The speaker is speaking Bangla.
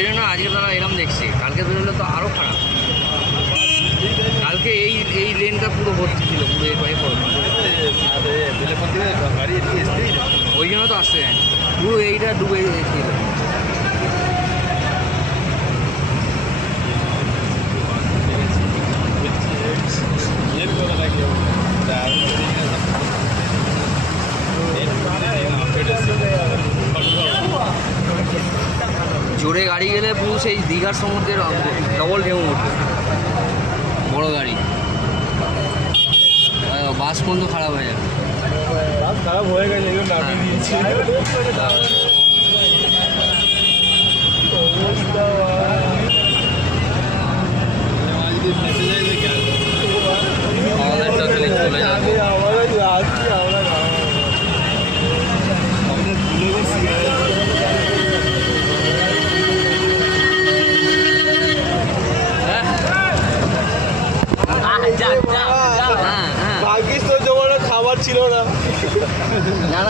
বেরোনো আজকে তারা এরম দেখছে, কালকে বেরোলে তো আরও খারাপ। কালকে এই লেনটা পুরো ভর্তি ছিল, পুরো এর পায়ে পড়ে, ওই জন্য তো আসতে যায় পুরো এইটা ডুবে ছিল। জোরে গাড়ি গেলে পুরো সেই দীঘার সমুদ্রের ডবল ঢেউ উঠবে, বড় গাড়ি। বাস বন্ধু খারাপ হয়ে যাবে, খারাপ হয়ে গেছে, নামিয়ে দিয়েছি। আমাদের তো খালি চলে যাবে। ভাগ্যিস তোর জমানো খাবার ছিল না। না না